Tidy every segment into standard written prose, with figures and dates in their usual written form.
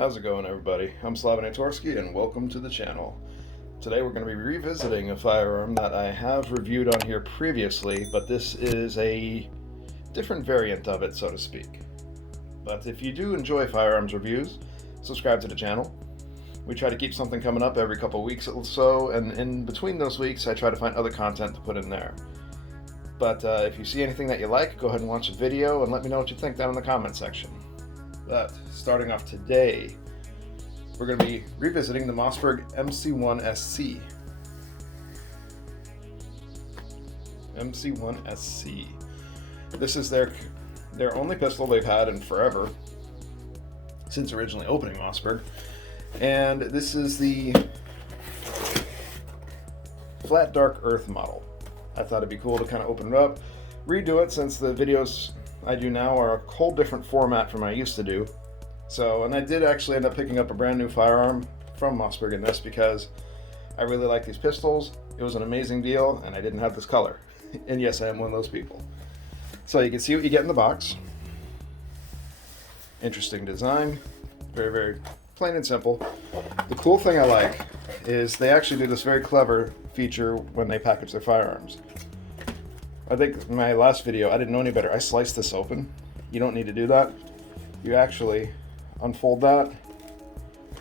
How's it going, everybody? I'm snag-free and welcome to the channel. Today we're going to be revisiting a firearm that I have reviewed on here previously, but this is a different variant of it, so to speak. But if you do enjoy firearms reviews, subscribe to the channel. We try to keep something coming up every couple weeks or so, and in between those weeks I try to find other content to put in there. But if you see anything that you like, go ahead and watch the video and let me know what you think down in the comment section. But starting off today, we're going to be revisiting the Mossberg MC1sc. MC1sc. This is their only pistol they've had in forever, since originally opening Mossberg. And this is the flat dark earth model. I thought it'd be cool to kind of open it up, redo it, since the videos I do now are a whole different format from I used to do. So, and I did actually end up picking up a brand new firearm from Mossberg in this because I really like these pistols. It was an amazing deal and I didn't have this color. And yes, I am one of those people. So you can see what you get in the box. Interesting design. Very, very plain and simple. The cool thing I like is they actually do this very clever feature when they package their firearms. I think in my last video, I didn't know any better. I sliced this open. You don't need to do that. You actually unfold that,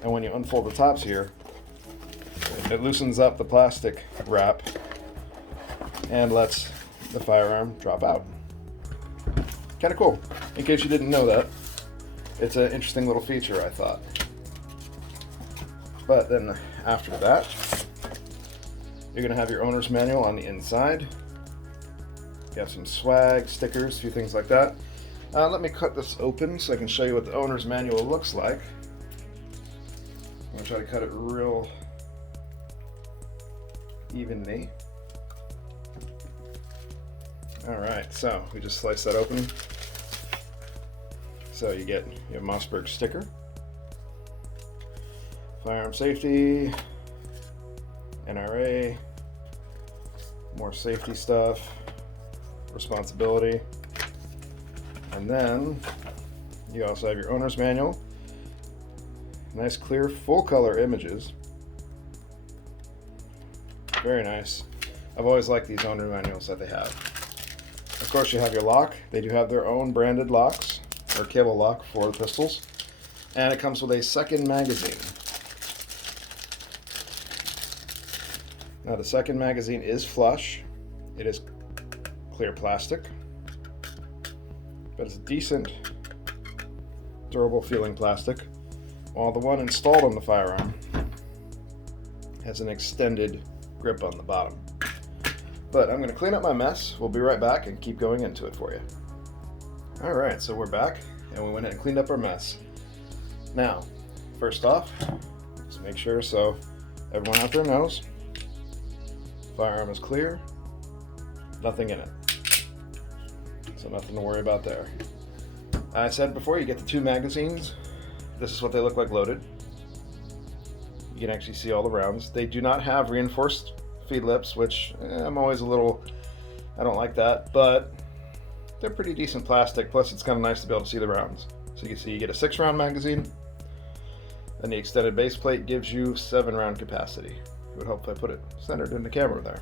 and when you unfold the tops here, it loosens up the plastic wrap and lets the firearm drop out. Kind of cool. In case you didn't know that, it's an interesting little feature, I thought. But then after that, you're going to have your owner's manual on the inside. You have some swag, stickers, a few things like that. Let me cut this open so I can show you what the owner's manual looks like. I'm going to try to cut it real evenly. Alright, so we just slice that open. So you have Mossberg sticker, firearm safety, NRA, more safety stuff, responsibility, and then you also have your owner's manual. Nice clear full color images. Very nice. I've always liked these owner manuals that they have. Of course you have your lock. They do have their own branded locks, or cable lock for the pistols. And it comes with a second magazine. Now the second magazine is flush. It is clear plastic, but it's decent, durable feeling plastic, while the one installed on the firearm has an extended grip on the bottom. But I'm going to clean up my mess. We'll be right back and keep going into it for you. Alright, so we're back and we went ahead and cleaned up our mess. Now, first off, let's make sure so everyone out there knows, firearm is clear, nothing in it. So nothing to worry about there. I said before, you get the two magazines. This is what they look like loaded. You can actually see all the rounds. They do not have reinforced feed lips, which I'm always a little, I don't like that, but they're pretty decent plastic. Plus it's kind of nice to be able to see the rounds. So you can see you get a 6-round magazine, and the extended base plate gives you 7-round capacity. It would help if I put it centered in the camera there.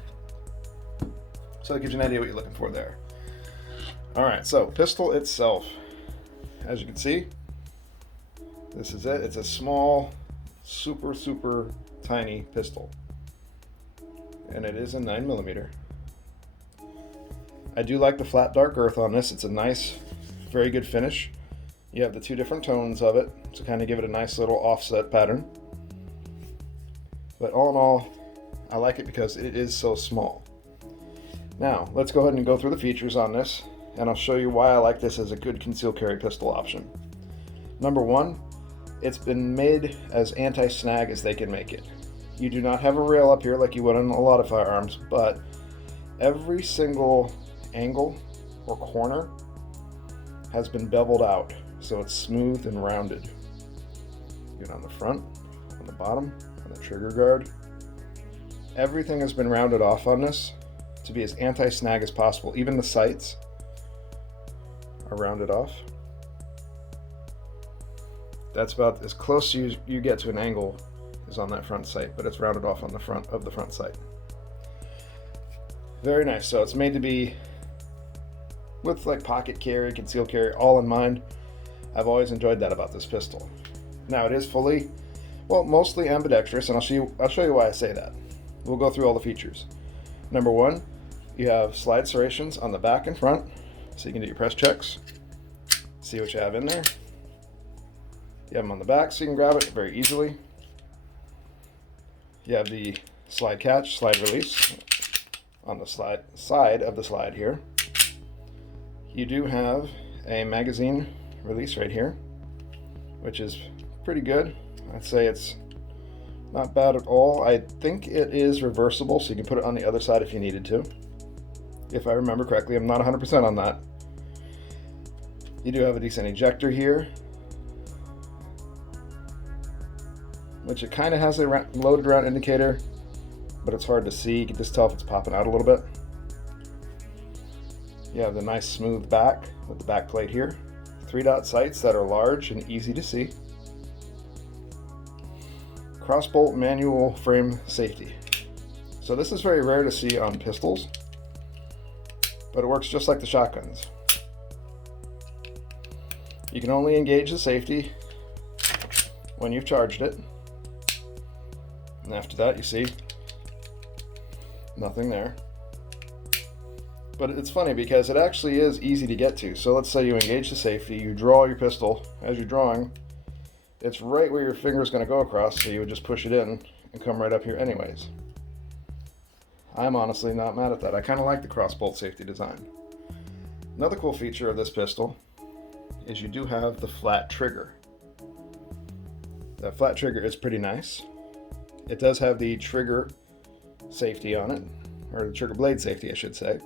So it gives you an idea what you're looking for there. Alright, so pistol itself. As you can see, this is it. It's a small, super, super tiny pistol. And it is a 9mm. I do like the flat dark earth on this. It's a nice, very good finish. You have the two different tones of it to kind of give it a nice little offset pattern. But all in all, I like it because it is so small. Now, let's go ahead and go through the features on this, and I'll show you why I like this as a good concealed carry pistol option. Number one, it's been made as anti-snag as they can make it. You do not have a rail up here like you would on a lot of firearms, but every single angle or corner has been beveled out, so it's smooth and rounded. Even on the front, on the bottom, on the trigger guard. Everything has been rounded off on this to be as anti-snag as possible. Even the sights are rounded off. That's about as close as you get to an angle is on that front sight, but it's rounded off on the front of the front sight. Very nice. So it's made to be with like pocket carry, concealed carry, all in mind. I've always enjoyed that about this pistol. Now it is fully, well, mostly ambidextrous, and I'll show you why I say that. We'll go through all the features. Number one, you have slide serrations on the back and front, so you can do your press checks, see what you have in there. You have them on the back, so you can grab it very easily. You have the slide catch, slide release on the side of the slide here. You do have a magazine release right here, which is pretty good. I'd say it's not bad at all. I think it is reversible, so you can put it on the other side if you needed to. If I remember correctly, I'm not 100% on that. You do have a decent ejector here, which it kind of has a loaded round indicator, but it's hard to see. You can just tell if it's popping out a little bit. You have the nice smooth back with the back plate here. 3-dot sights that are large and easy to see. Crossbolt manual frame safety. So this is very rare to see on pistols, but it works just like the shotguns. You can only engage the safety when you've charged it. And after that, you see nothing there. But it's funny because it actually is easy to get to. So let's say you engage the safety, you draw your pistol. As you're drawing, it's right where your finger is going to go across, so you would just push it in and come right up here anyways. I'm honestly not mad at that. I kind of like the crossbolt safety design. Another cool feature of this pistol is you do have the flat trigger. That flat trigger is pretty nice. It does have the trigger safety on it, or the trigger blade safety, I should say.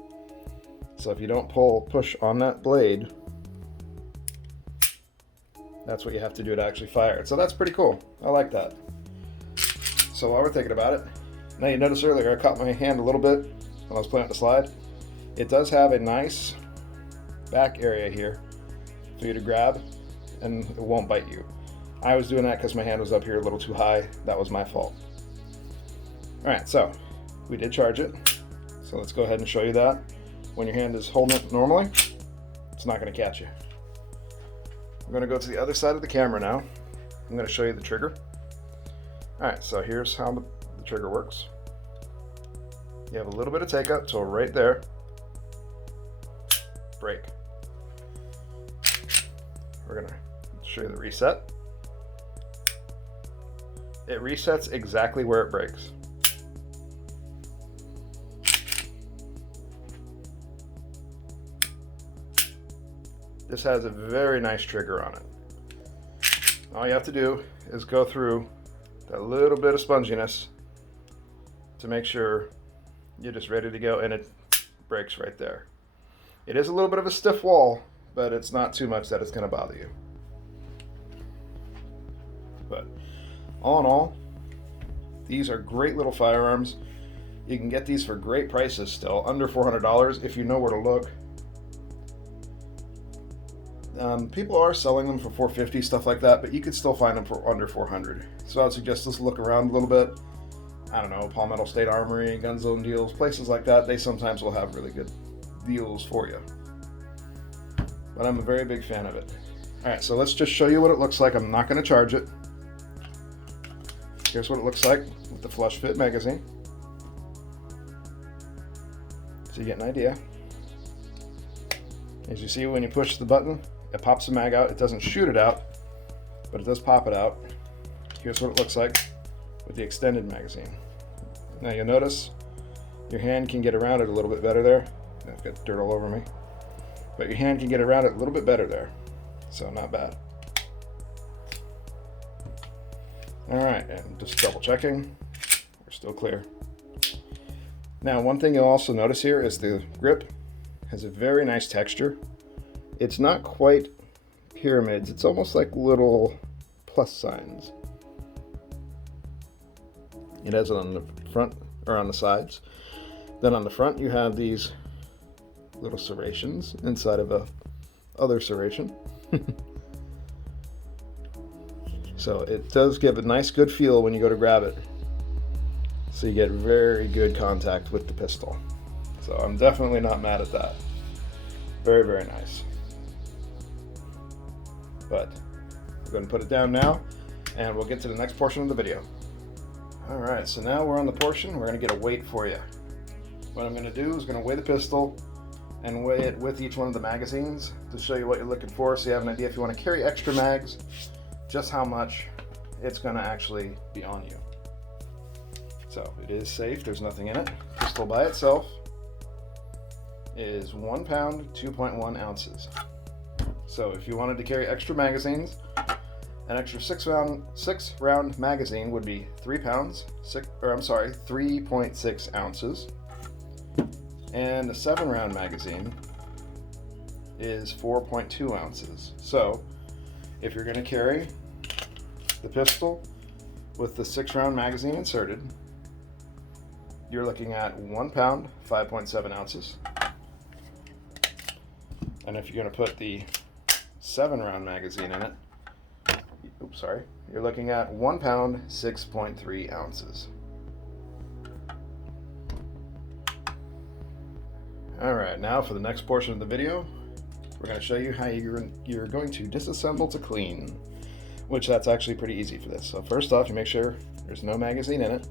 So if you don't push on that blade, that's what you have to do to actually fire it. So that's pretty cool. I like that. So while we're thinking about it, now you notice earlier I caught my hand a little bit when I was playing with the slide. It does have a nice back area here for you to grab, and it won't bite you. I was doing that because my hand was up here a little too high. That was my fault. All right, so we did charge it. So let's go ahead and show you that. When your hand is holding it normally, it's not going to catch you. I'm going to go to the other side of the camera now. I'm going to show you the trigger. All right, so here's how the trigger works. You have a little bit of take up, so right there, break. We're going to show you the reset. It resets exactly where it breaks. This has a very nice trigger on it. All you have to do is go through that little bit of sponginess to make sure you're just ready to go, and it breaks right there. It is a little bit of a stiff wall, but it's not too much that it's going to bother you. But all in all, these are great little firearms. You can get these for great prices still, under $400 if you know where to look. People are selling them for $450, stuff like that, but you could still find them for under $400. So I'd suggest just look around a little bit. I don't know, Palmetto State Armory, Gun Zone Deals, places like that. They sometimes will have really good deals for you. But I'm a very big fan of it. All right, so let's just show you what it looks like. I'm not going to charge it. Here's what it looks like with the flush fit magazine. So you get an idea. As you see, when you push the button, it pops the mag out. It doesn't shoot it out, but it does pop it out. Here's what it looks like with the extended magazine. Now you'll notice your hand can get around it a little bit better there. I've got dirt all over me. But your hand can get around it a little bit better there. So not bad. All right, and just double checking. We're still clear. Now, one thing you'll also notice here is the grip has a very nice texture. It's not quite pyramids. It's almost like little plus signs. It has it on the front or on the sides. Then on the front you have these little serrations inside of a other serration. So it does give a nice good feel when you go to grab it. So you get very good contact with the pistol. So I'm definitely not mad at that. Very, very nice. But we're going to put it down now, and we'll get to the next portion of the video. Alright, so now we're on the portion. We're going to get a weight for you. What I'm going to do is going to weigh the pistol and weigh it with each one of the magazines to show you what you're looking for, so you have an idea if you want to carry extra mags, just how much it's going to actually be on you. So it is safe, there's nothing in it. Pistol by itself is 1 pound, 2.1 ounces. So if you wanted to carry extra magazines, an extra 6-round magazine would be 3 pounds, 3.6 ounces. And a 7-round magazine is 4.2 ounces. So if you're going to carry the pistol with the 6-round magazine inserted, you're looking at 1 pound, 5.7 ounces. And if you're going to put the 7-round magazine in it, you're looking at 1 pound, 6.3 ounces. Alright, now for the next portion of the video, we're going to show you how you're going to disassemble to clean, which that's actually pretty easy for this. So first off, you make sure there's no magazine in it.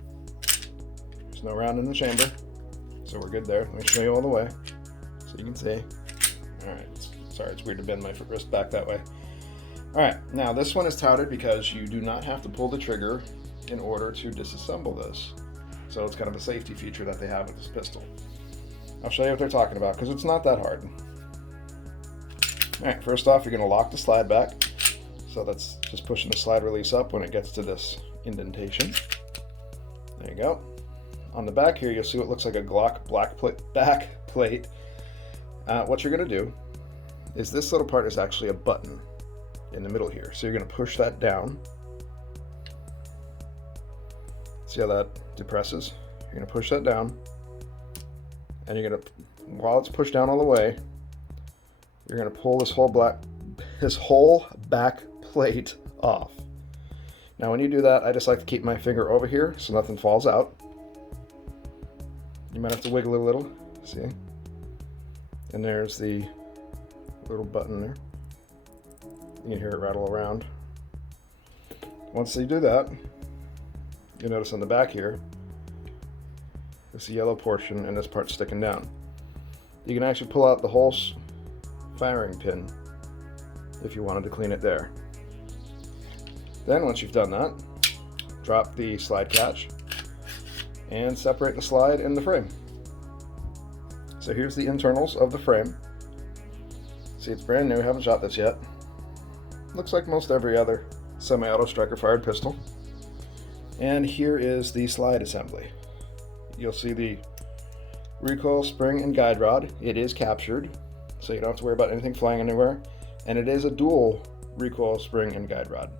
There's no round in the chamber, so we're good there. Let me show you all the way so you can see. Alright, sorry, it's weird to bend my wrist back that way. Alright, now this one is touted because you do not have to pull the trigger in order to disassemble this. So it's kind of a safety feature that they have with this pistol. I'll show you what they're talking about because it's not that hard. Alright, first off, you're going to lock the slide back. So that's just pushing the slide release up when it gets to this indentation. There you go. On the back here, you'll see what looks like a Glock back plate. What you're going to do is this little part is actually a button in the middle here. So you're going to push that down. See how that depresses? You're going to push that down. And you're going to, while it's pushed down all the way, you're going to pull this whole back plate off. Now when you do that, I just like to keep my finger over here so nothing falls out. You might have to wiggle it a little, see? And there's the little button there. You can hear it rattle around. Once you do that, you'll notice on the back here, it's the yellow portion and this part sticking down. You can actually pull out the whole firing pin if you wanted to clean it there. Then once you've done that, drop the slide catch and separate the slide and the frame. So here's the internals of the frame. See, it's brand new, haven't shot this yet. Looks like most every other semi-auto striker fired pistol. And here is the slide assembly. You'll see the recoil spring and guide rod. It is captured, so you don't have to worry about anything flying anywhere. And it is a dual recoil spring and guide rod.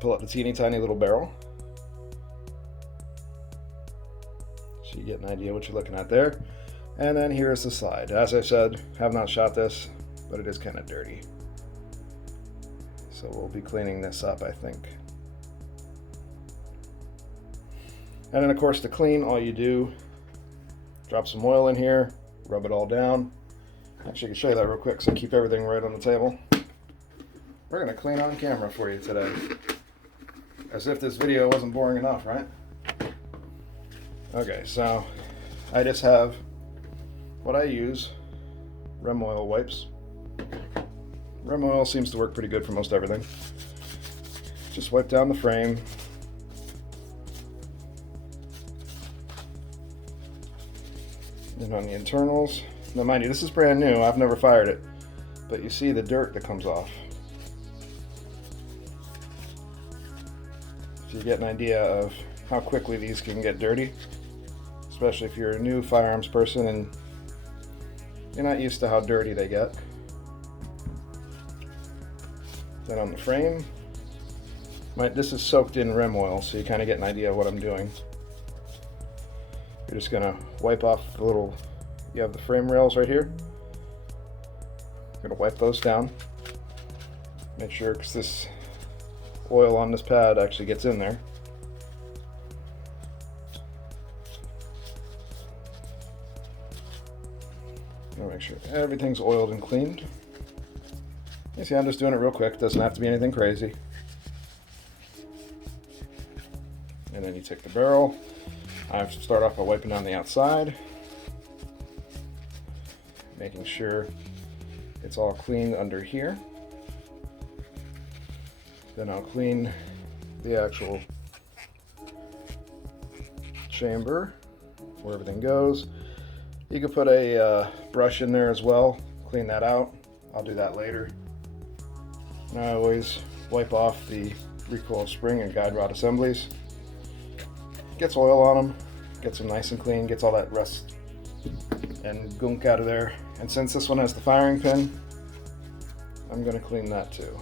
Pull up the teeny tiny little barrel, so you get an idea what you're looking at there. And then here's the slide. As I said, have not shot this, but it is kind of dirty. So we'll be cleaning this up, I think. And then of course to clean, all you do, drop some oil in here, rub it all down. Actually I can show you that real quick so I keep everything right on the table. We're going to clean on camera for you today. As if this video wasn't boring enough, right? Okay, so I just have what I use, Rem oil wipes. Rem oil seems to work pretty good for most everything. Just wipe down the frame. And on the internals, now mind you, this is brand new, I've never fired it, but you see the dirt that comes off. So you get an idea of how quickly these can get dirty, especially if you're a new firearms person and you're not used to how dirty they get. Then on the frame, this is soaked in Rem oil, so you kind of get an idea of what I'm doing. You're just going to wipe off the little, you have the frame rails right here. You're going to wipe those down. Make sure, because this oil on this pad actually gets in there. I'll make sure everything's oiled and cleaned. You see, I'm just doing it real quick. Doesn't have to be anything crazy. And then you take the barrel. I have to start off by wiping down the outside, making sure it's all clean under here. Then I'll clean the actual chamber where everything goes. You can put a brush in there as well, clean that out. I'll do that later. And I always wipe off the recoil spring and guide rod assemblies. Gets oil on them, gets them nice and clean, gets all that rust and gunk out of there. And since this one has the firing pin, I'm going to clean that too.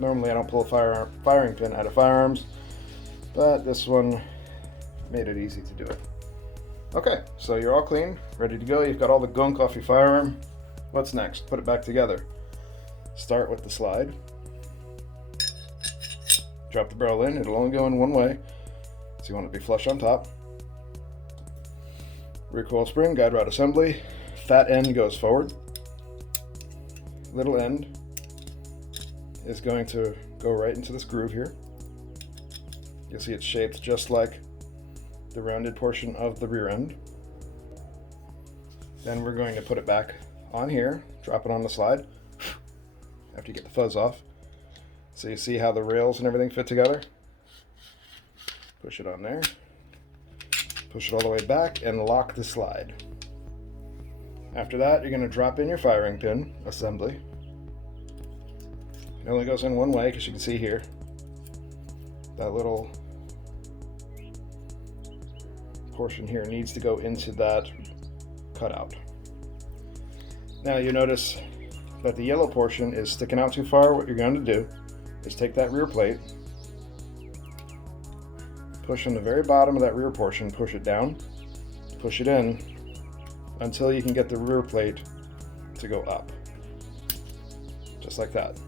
Normally I don't pull a firing pin out of firearms, but this one made it easy to do it. Okay, so you're all clean, ready to go. You've got all the gunk off your firearm. What's next? Put it back together. Start with the slide. Drop the barrel in. It'll only go in one way, so you want it to be flush on top. Recoil spring, guide rod assembly. Fat end goes forward. Little end is going to go right into this groove here. You'll see it's shaped just like the rounded portion of the rear end. Then we're going to put it back on here, drop it on the slide after you get the fuzz off. So you see how the rails and everything fit together. Push it on there, push it all the way back and lock the slide. After that, you're going to drop in your firing pin assembly. It only goes in one way, because you can see here that little portion here needs to go into that cutout. Now you notice that the yellow portion is sticking out too far. What you're going to do is take that rear plate, push on the very bottom of that rear portion, push it down, push it in until you can get the rear plate to go up. Just like that.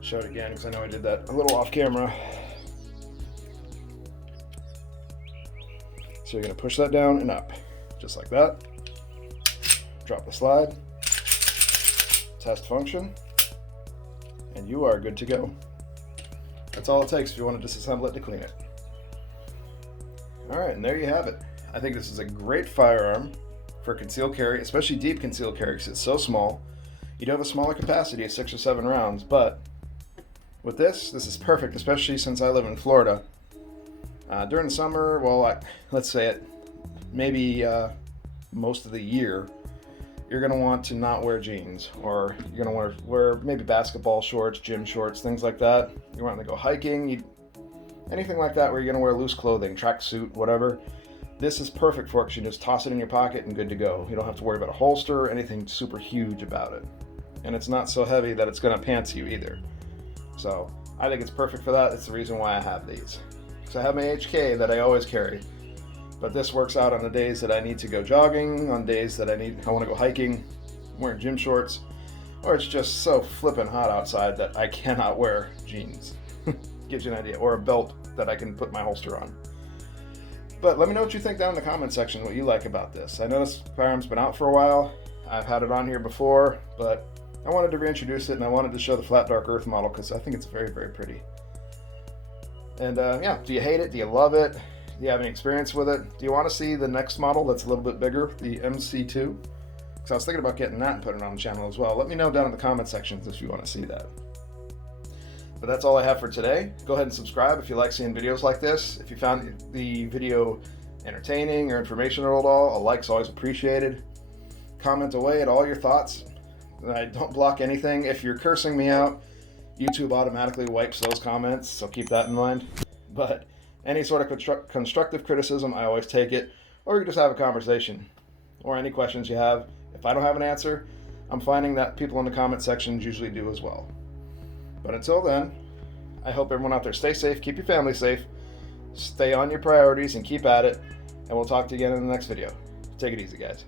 Show it again because I know I did that a little off camera. So you're going to push that down and up, just like that. Drop the slide, test function, and you are good to go. That's all it takes if you want to disassemble it to clean it. Alright, and there you have it. I think this is a great firearm for concealed carry, especially deep concealed carry because it's so small. You do have a smaller capacity of 6 or 7 rounds, but with this is perfect, especially since I live in Florida. During the summer, well, let's say it, maybe most of the year, you're going to want to not wear jeans, or you're going to want to wear maybe basketball shorts, gym shorts, things like that. You want to go hiking, anything like that where you're going to wear loose clothing, tracksuit, whatever. This is perfect for it because you just toss it in your pocket and good to go. You don't have to worry about a holster or anything super huge about it. And it's not so heavy that it's going to pants you either. So I think it's perfect for that. That's the reason why I have these. So I have my HK that I always carry, but this works out on the days that I need to go jogging, on days that I want to go hiking, I'm wearing gym shorts, or it's just so flippin' hot outside that I cannot wear jeans. Gives you an idea, or a belt that I can put my holster on. But let me know what you think down in the comment section, what you like about this. I know this firearm's been out for a while. I've had it on here before, but I wanted to reintroduce it, and I wanted to show the flat dark earth model because I think it's very, very pretty. And yeah, do you hate it? Do you love it? Do you have any experience with it? Do you want to see the next model that's a little bit bigger, the MC2? Because I was thinking about getting that and putting it on the channel as well. Let me know down in the comment sections if you want to see that. But that's all I have for today. Go ahead and subscribe if you like seeing videos like this. If you found the video entertaining or informational at all, a like's always appreciated. Comment away at all your thoughts. I don't block anything. If you're cursing me out, YouTube automatically wipes those comments, so keep that in mind. But any sort of constructive criticism, I always take it. Or you can just have a conversation. Or any questions you have. If I don't have an answer, I'm finding that people in the comment sections usually do as well. But until then, I hope everyone out there stay safe, keep your family safe, stay on your priorities, and keep at it. And we'll talk to you again in the next video. Take it easy, guys.